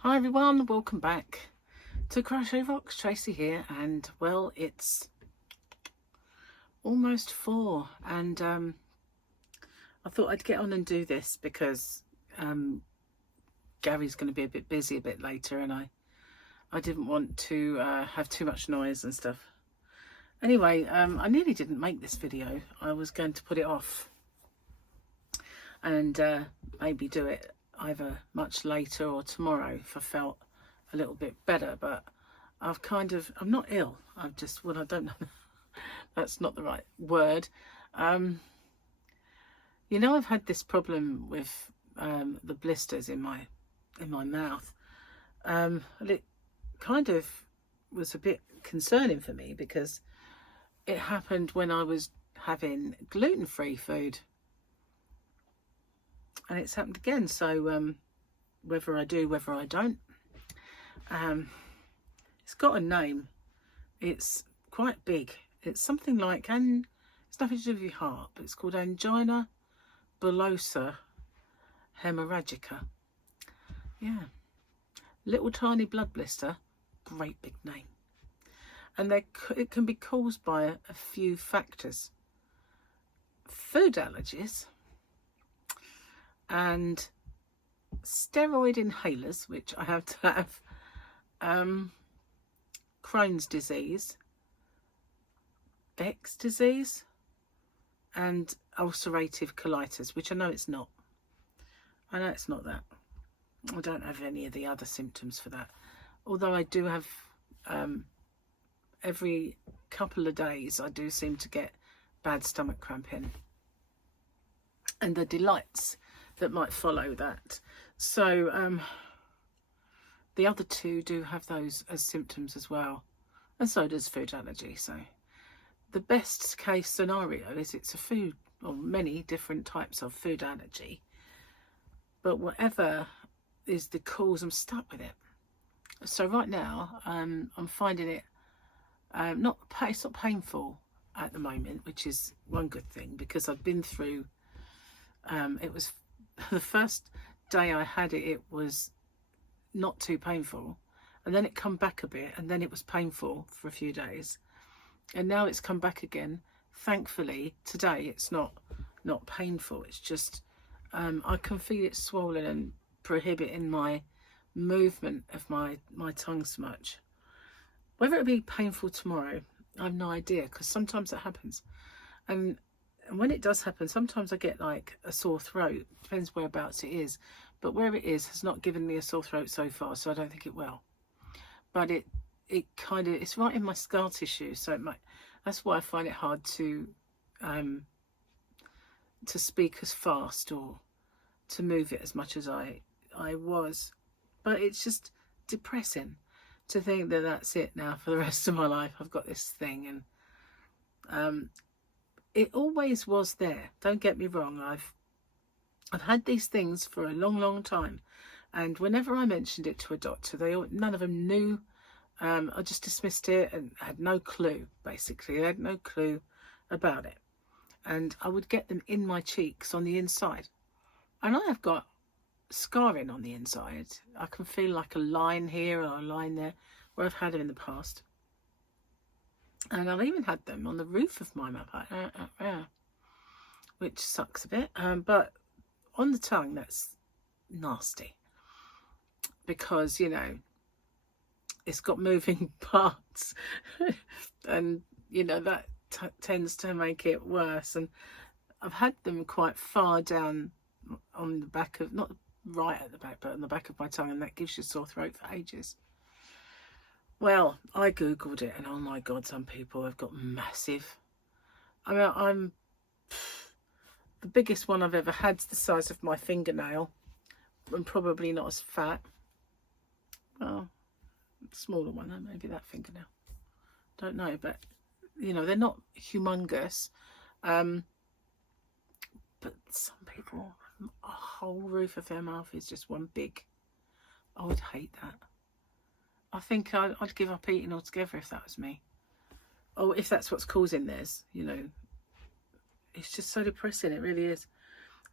Hi everyone, welcome back to Crochet Rocks. Tracy here, and well, it's almost 4, and I thought I'd get on and do this because Gary's going to be a bit busy a bit later, and I didn't want to have too much noise and stuff. Anyway, I nearly didn't make this video. I was going to put it off and maybe do it either much later or tomorrow if I felt a little bit better, but I'm not ill. I don't know. That's not the right word. I've had this problem with the blisters in my mouth. And it kind of was a bit concerning for me because it happened when I was having gluten-free food. And it's happened again, so whether I do, whether I don't, it's got a name. It's quite big. It's something like, and it's nothing to do with your heart, but it's called angina bullosa hemorrhagica. Yeah, little tiny blood blister, great big name. And it can be caused by a few factors: food allergies, and steroid inhalers, which I have to have, Crohn's disease, Beck's disease, and ulcerative colitis, which I know it's not. I know it's not that. I don't have any of the other symptoms for that. Although I do have, every couple of days, I do seem to get bad stomach cramping. And the delights that might follow that. So the other two do have those as symptoms as well, and so does food allergy. So the best case scenario is it's a food, or many different types of food allergy, but whatever is the cause, I'm stuck with it. So right now I'm finding it it's not painful at the moment, which is one good thing, because I've been through it was the first day I had it, it was not too painful, and then it come back a bit, and then it was painful for a few days, and now it's come back again. Thankfully today it's not painful. It's just I can feel it swollen and prohibiting my movement of my tongue so much. Whether it'll be painful tomorrow, I have no idea, because sometimes it happens, and when it does happen, sometimes I get like a sore throat. Depends whereabouts it is, but where it is has not given me a sore throat so far, so I don't think it will. But it's right in my scar tissue, so it might. That's why I find it hard to speak as fast or to move it as much as I was. But it's just depressing to think that that's it now for the rest of my life. I've got this thing, and it always was there. Don't get me wrong. I've had these things for a long time, and whenever I mentioned it to a doctor, none of them knew. I just dismissed it and had no clue. Basically, I had no clue about it, and I would get them in my cheeks on the inside, and I have got scarring on the inside. I can feel like a line here or a line there where I've had them in the past. And I've even had them on the roof of my mouth, which sucks a bit. But on the tongue, that's nasty, because, it's got moving parts. And, that tends to make it worse. And I've had them quite far down on the back of, not right at the back, but on the back of my tongue. And that gives you a sore throat for ages. Well, I googled it, and oh my god, some people have got massive. I mean, I'm the biggest one I've ever had's the size of my fingernail, and probably not as fat. Well, smaller one, maybe that fingernail. Don't know, but they're not humongous. But some people, a whole roof of their mouth is just one big. I would hate that. I think I'd give up eating altogether if that was me. Or if that's what's causing this, It's just so depressing, it really is.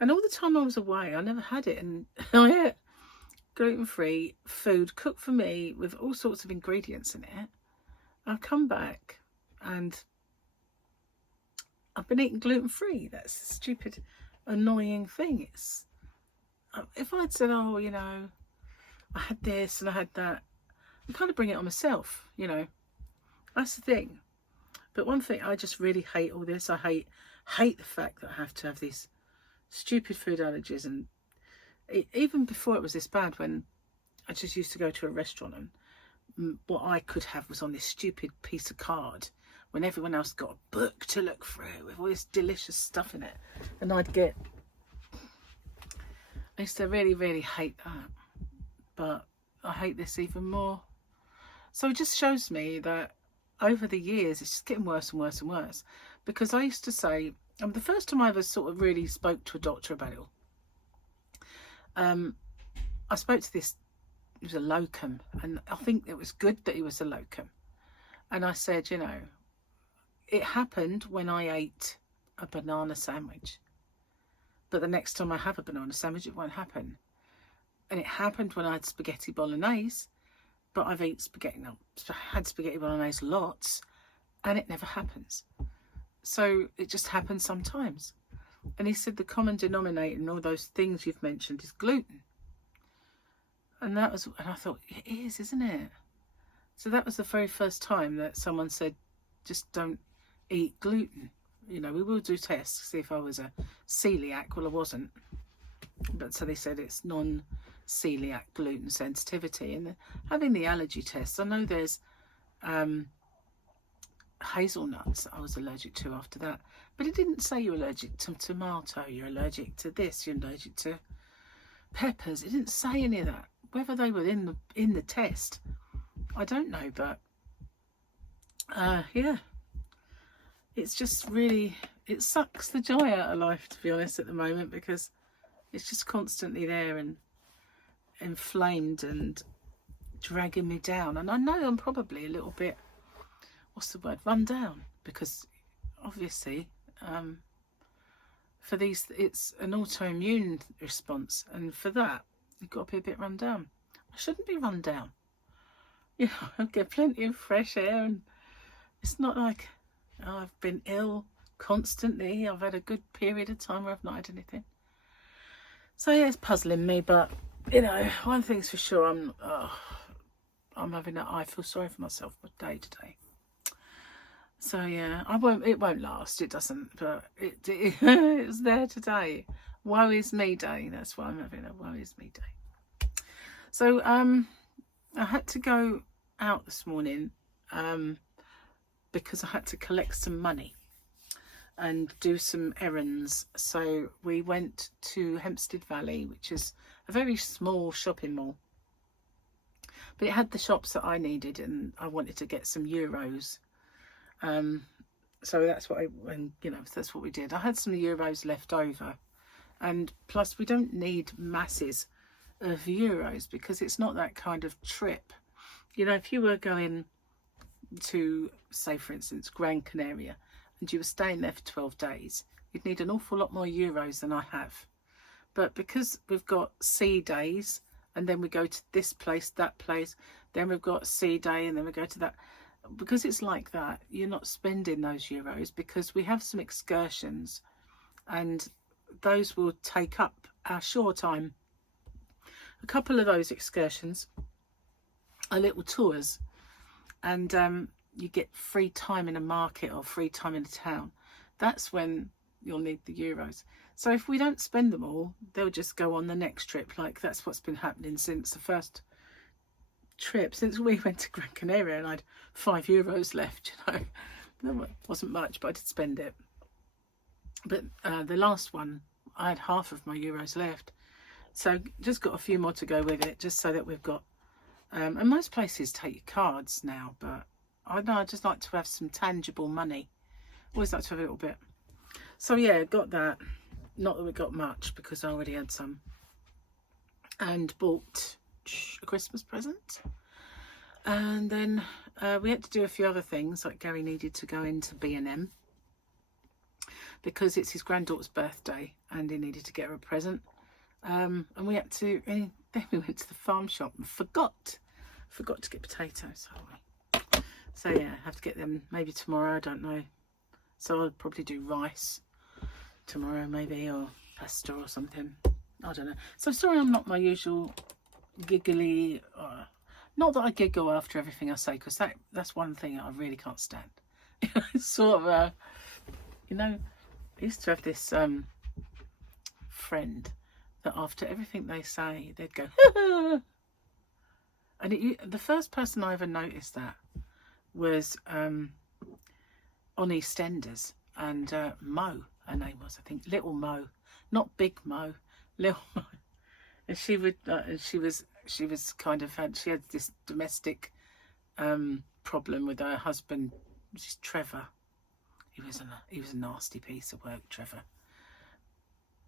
And all the time I was away, I never had it. And gluten-free food cooked for me with all sorts of ingredients in it. I've come back and I've been eating gluten-free. That's a stupid, annoying thing. It's, if I'd said, oh, you know, I had this and I had that, I kind of bring it on myself, you know. That's the thing. But one thing, I just really hate all this. I hate the fact that I have to have these stupid food allergies. And even before it was this bad, when I just used to go to a restaurant and what I could have was on this stupid piece of card, when everyone else got a book to look through with all this delicious stuff in it. And I used to really, really hate that. But I hate this even more. So it just shows me that over the years, it's just getting worse and worse and worse. Because I used to say, the first time I ever sort of really spoke to a doctor about it all, I spoke to this, he was a locum, and I think it was good that he was a locum. And I said, you know, it happened when I ate a banana sandwich. But the next time I have a banana sandwich, it won't happen. And it happened when I had spaghetti bolognese. But I've had spaghetti bolognese lots, and it never happens. So it just happens sometimes. And he said the common denominator in all those things you've mentioned is gluten. And I thought, it is, isn't it? So that was the very first time that someone said, just don't eat gluten. You know, we will do tests to see if I was a celiac. Well, I wasn't. But so they said it's non-celiac gluten sensitivity. And having the allergy tests, I know there's hazelnuts I was allergic to after that. But it didn't say you're allergic to tomato, you're allergic to this, you're allergic to peppers. It didn't say any of that. Whether they were in the test, I don't know. But yeah, it's just really, it sucks the joy out of life, to be honest, at the moment, because it's just constantly there and inflamed and dragging me down. And I know I'm probably a little bit, what's the word, run down, because obviously for these, it's an autoimmune response, and for that you've got to be a bit run down. I shouldn't be run down. You know, I get plenty of fresh air, and it's not like I've been ill constantly. I've had a good period of time where I've not had anything. So yeah, it's puzzling me, but you know, one thing's for sure, I'm having I feel sorry for myself day to day. So yeah, it won't last, it doesn't, but it's there today. Woe-Is-Me day, that's why I'm having a Woe-Is-Me day. So I had to go out this morning because I had to collect some money and do some errands. So we went to Hempstead Valley, which is a very small shopping mall, but it had the shops that I needed, and I wanted to get some euros. So that's what that's what we did. I had some euros left over, and plus we don't need masses of euros because it's not that kind of trip. You know, if you were going to, say for instance, Gran Canaria, and you were staying there for 12 days, you'd need an awful lot more euros than I have. But because we've got C days, and then we go to this place, that place, then we've got C day, and then we go to that, because it's like that, you're not spending those euros, because we have some excursions and those will take up our shore time. A couple of those excursions are little tours, and you get free time in a market or free time in a town. That's when you'll need the euros. So if we don't spend them all, they'll just go on the next trip. Like, that's what's been happening since the first trip, since we went to Gran Canaria, and I had €5 left. You know, that wasn't much, but I did spend it. But the last one, I had half of my euros left, so just got a few more to go with it, just so that we've got and most places take cards now, but I know I just like to have some tangible money. Always like to have a little bit. So yeah, got that. Not that we got much, because I already had some, and bought a Christmas present. And then we had to do a few other things, like Gary needed to go into B&M because it's his granddaughter's birthday and he needed to get her a present, and we had to Then we went to the farm shop and forgot to get potatoes. So yeah, I have to get them maybe tomorrow, I don't know. So I'll probably do rice tomorrow maybe, or pasta or something. I don't know. So sorry I'm not my usual giggly, not that I giggle after everything I say, because that's one thing I really can't stand. Sort of, you know, I used to have this friend that after everything they say, they'd go, and the first person I ever noticed that was on EastEnders, and Mo, her name was, I think, Little Mo, not Big Mo, Little Mo, and she would, she was kind of she had this domestic problem with her husband, which is Trevor. He was a nasty piece of work, Trevor.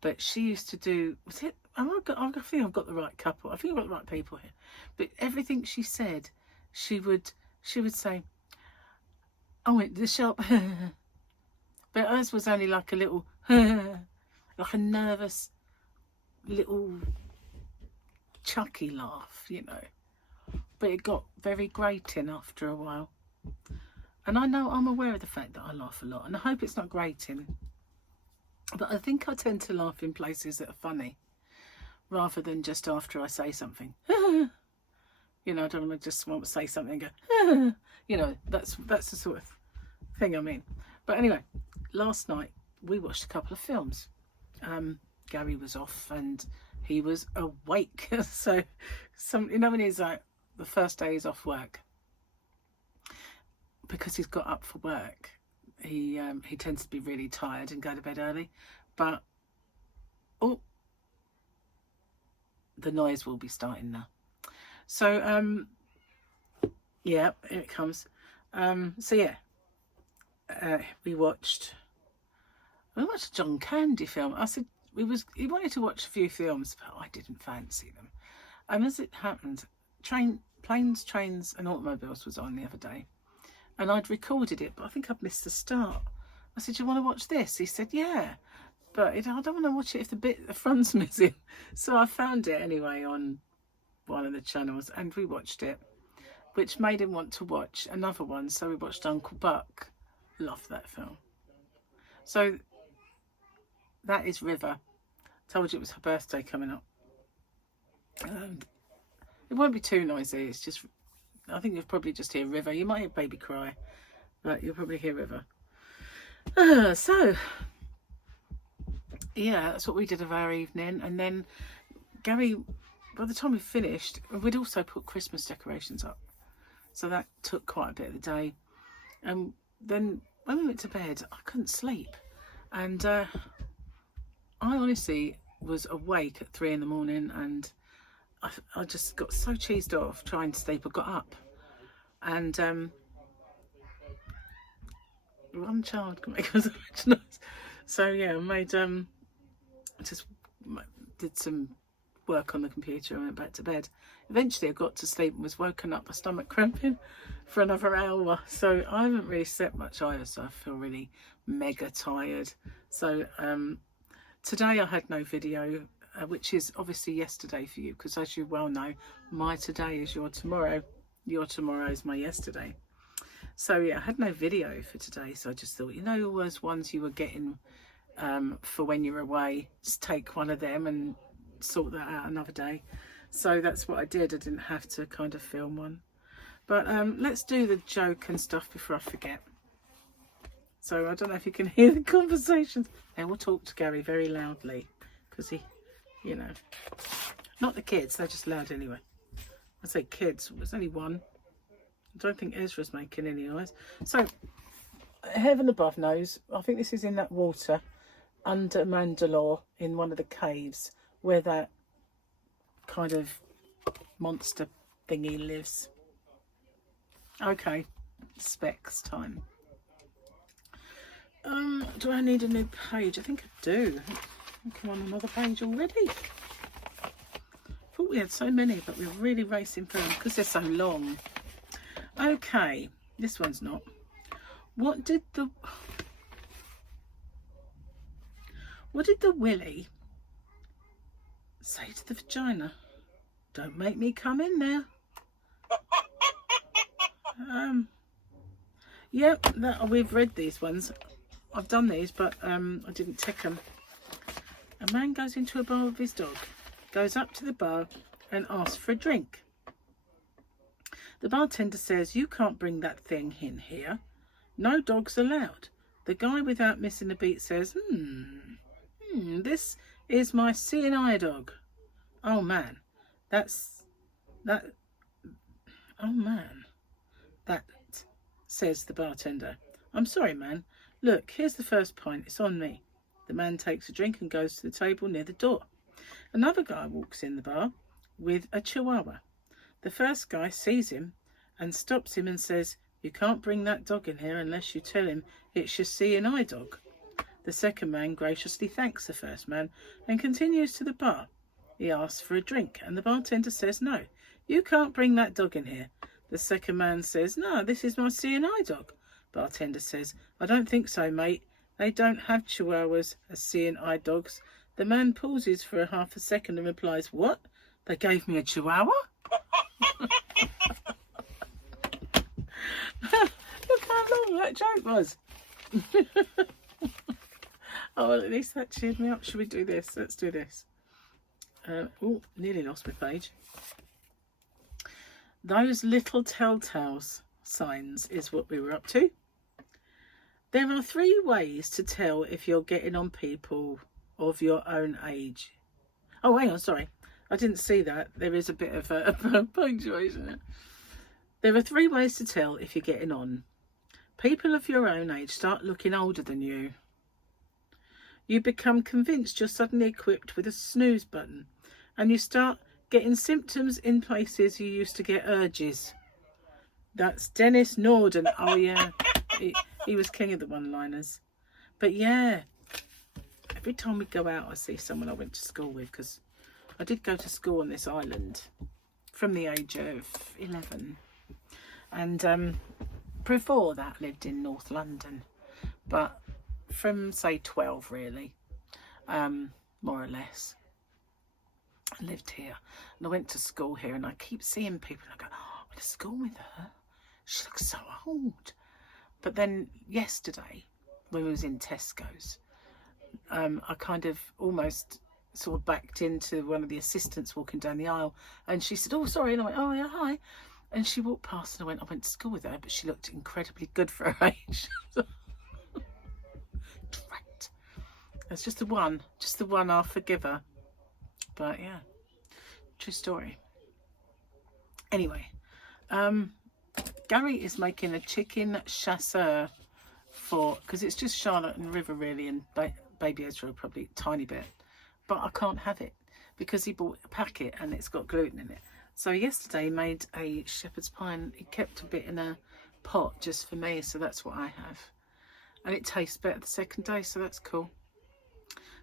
But she used to do, I think I've got the right couple. I think I've got the right people here. But everything she said, she would say, I went to the shop. But hers was only like a little, like a nervous little chucky laugh, you know. But it got very grating after a while. And I know, I'm aware of the fact that I laugh a lot. And I hope it's not grating. But I think I tend to laugh in places that are funny, rather than just after I say something. You know, I don't want to say something and go, you know, that's the sort of thing I mean. But anyway, last night we watched a couple of films. Gary was off and he was awake. So, you know, when he's like, the first day he's off work, because he's got up for work, he tends to be really tired and go to bed early. But oh, the noise will be starting now. So yeah, here it comes. So yeah, we watched a John Candy film. I said he wanted to watch a few films, but I didn't fancy them. And as it happened, Planes, Trains and Automobiles was on the other day. And I'd recorded it, but I think I'd missed the start. I said, do you want to watch this? He said, yeah. But I don't want to watch it if the front's missing. So I found it anyway on one of the channels and we watched it, which made him want to watch another one. So we watched Uncle Buck. Loved that film. So that is River. Told you it was her birthday coming up. It won't be too noisy. It's just, I think you'll probably just hear River. You might hear Baby cry, but you'll probably hear River. So, yeah, that's what we did of our evening. And then Gary, by the time we finished, we'd also put Christmas decorations up. So that took quite a bit of the day. And then when we went to bed, I couldn't sleep. And I honestly was awake at 3 in the morning and I just got so cheesed off trying to sleep. I got up and one child can make us much noise. So yeah, I made just did some work on the computer and went back to bed. Eventually I got to sleep and was woken up by stomach cramping for another hour. So I haven't really slept much either, so I feel really mega tired. So today I had no video, which is obviously yesterday for you, because as you well know, my today is your tomorrow. Your tomorrow is my yesterday. So yeah, I had no video for today, so I just thought, you know, all those ones you were getting for when you're away, just take one of them and sort that out another day. So that's what I did. I didn't have to kind of film one. But let's do the joke and stuff before I forget. So I don't know if you can hear the conversations. I will talk to Gary very loudly because he, you know, not the kids, they're just loud anyway. I say kids, there's only one. I don't think Ezra's making any noise. So, heaven above knows, I think this is in that water under Mandalore in one of the caves where that kind of monster thingy lives. Okay, specs time. Do I need a new page? I think I do. I'm on another page already. Thought we had so many, but we're really racing through them because they're so long. Okay, this one's not. What did the willy say to the vagina? Don't make me come in there. Yep, we've read these ones. I've done these, but I didn't tick them. A man goes into a bar with his dog, goes up to the bar and asks for a drink. The bartender says, "You can't bring that thing in here. No dogs allowed." The guy, without missing a beat, says, this is my C&I dog. Oh man, that, says the bartender. "I'm sorry, man. Look, here's the first pint. It's on me." The man takes a drink and goes to the table near the door. Another guy walks in the bar with a chihuahua. The first guy sees him and stops him and says, "You can't bring that dog in here unless you tell him it's your C&I dog." The second man graciously thanks the first man and continues to the bar. He asks for a drink and the bartender says, "No, you can't bring that dog in here." The second man says, "No, this is my C&I dog." Bartender says, "I don't think so, mate. They don't have chihuahuas as C&I dogs." The man pauses for a half a second and replies, "What? They gave me a chihuahua?" Look how long that joke was. Oh, well, at least that cheered me up. Should we do this? Let's do this. Oh, nearly lost my page. Those little telltale signs is what we were up to. There are 3 ways to tell if you're getting on people of your own age. Oh, hang on, sorry. I didn't see that. There is a bit of a punctuation. There are 3 ways to tell if you're getting on. People of your own age start looking older than you. You become convinced you're suddenly equipped with a snooze button, and you start getting symptoms in places you used to get urges. That's Dennis Norden. Oh yeah, he was king of the one-liners. But yeah, every time we go out I see someone I went to school with, because I did go to school on this island from the age of 11, and before that lived in North London, but from say 12 really, more or less, I lived here and I went to school here, and I keep seeing people and I go, "Oh, I went to school with her, she looks so old." But then yesterday when we was in Tesco's, I kind of almost sort of backed into one of the assistants walking down the aisle, and she said, "Oh, sorry," and I went, "Oh yeah, hi." And she walked past and I went to school with her, but she looked incredibly good for her age. Right. It's just the one I'll forgive her. But yeah, true story. Anyway, Gary is making a chicken chasseur because it's just Charlotte and River really, and baby Ezra probably a tiny bit, but I can't have it because he bought a packet and it's got gluten in it. So yesterday he made a shepherd's pie and he kept a bit in a pot just for me, so that's what I have, and it tastes better the second day, so that's cool.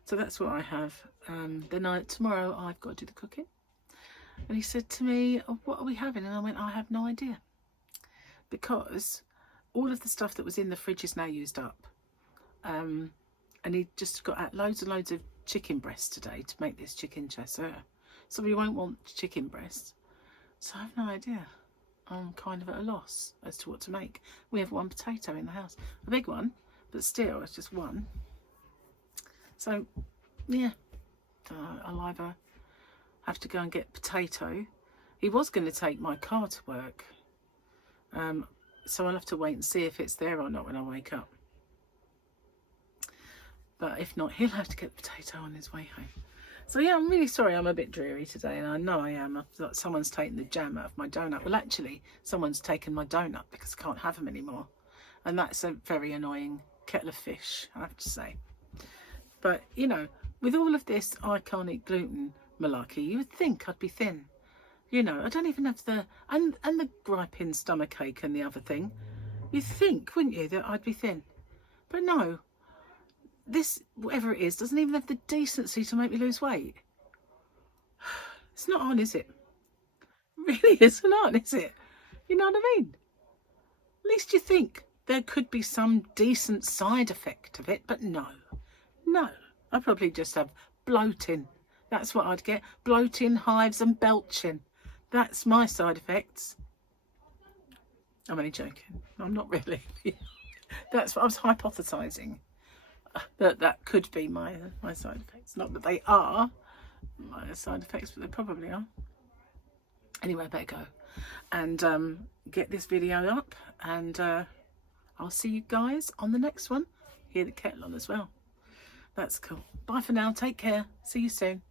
So that's what I have. Then tomorrow I've got to do the cooking, and he said to me, "Oh, what are we having?" And I went, "I have no idea," because all of the stuff that was in the fridge is now used up, and he just got out loads and loads of chicken breasts today to make this chicken chasseur, so we won't want chicken breasts. So I have no idea. I'm kind of at a loss as to what to make. We have 1 potato in the house, a big one, but still it's just one. So yeah, I'll either have to go and get potato. He was going to take my car to work, so I'll have to wait and see if it's there or not when I wake up. But if not, he'll have to get the potato on his way home. So yeah, I'm really sorry I'm a bit dreary today, and I know I am. I thought someone's taken the jam out of my donut. Well, actually, someone's taken my donut because I can't have them anymore. And that's a very annoying kettle of fish, I have to say. But, you know, with all of this I can't eat gluten malarkey, you would think I'd be thin. You know, I don't even have the... And the griping stomachache and the other thing. You'd think, wouldn't you, that I'd be thin? But no. This, whatever it is, doesn't even have the decency to make me lose weight. It's not on, is it? It really isn't on, is it? You know what I mean? At least you think there could be some decent side effect of it, but no. No. I probably just have bloating That's what I'd get. Bloating, hives and belching. That's my side effects. I'm only joking. I'm not really. That's what I was hypothesising. That could be my side effects. Not that they are my side effects, but they probably are. Anyway, I better go and get this video up, and I'll see you guys on the next one. Hear the kettle on as well. That's cool. Bye for now. Take care. See you soon.